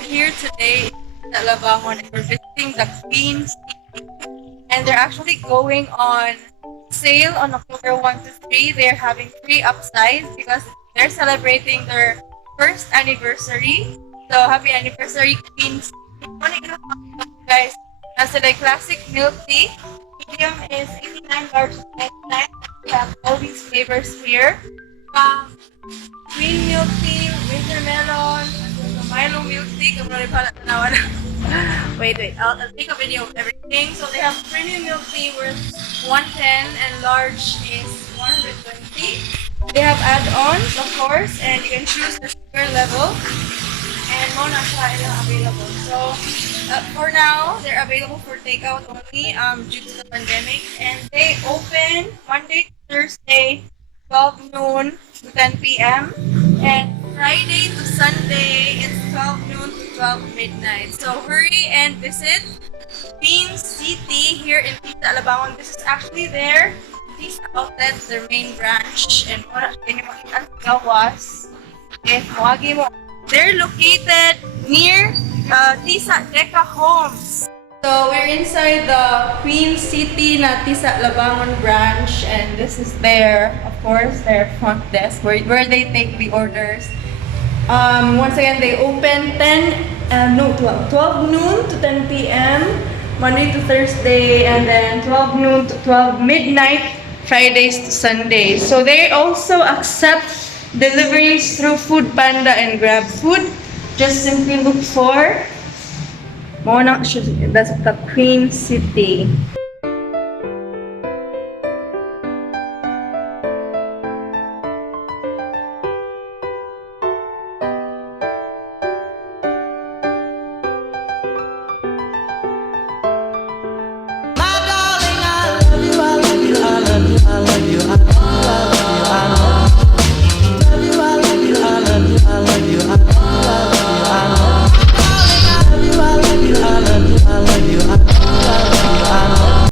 we're here today in Tisa Labangon and we're visiting the Queen City. And they're actually going on sale on October 1 to 3. They're having free upsize because they're celebrating their first anniversary. So happy anniversary, Queen City. Guys, nasa the classic milk tea. Medium is $89.99. We have all these flavors here. Um, green milk tea, winter melon, Milo milk tea. Wait. I'll take a video of everything. So they have premium milk tea worth 110 and large is 120. They have add-ons, of course, and you can choose the sugar level. And Mona siya ilang available. So for now, they're available for takeout only due to the pandemic. And they open Monday to Thursday, 12 noon to 10 p.m. And Friday to Sunday, it's 12 noon to 12 midnight. So hurry and visit Queen City here in Tisa Labangon. This is actually their Tisa outlet, their main branch. And muna siya makita ang gawas. If wagi mo, they're located near Tisa Deca Homes. So we're inside the Queen City na Tisa Labangon branch, and this is their, of course, their front desk where they take the orders. Once again, they open 12 noon to 10 p.m. Monday to Thursday, and then 12 noon to 12 midnight Fridays to Sundays. So they also accept deliveries through Food Panda and Grab Food. Just simply look for that's the Queen City. My darling, I love you, I love you, I love you, I love you.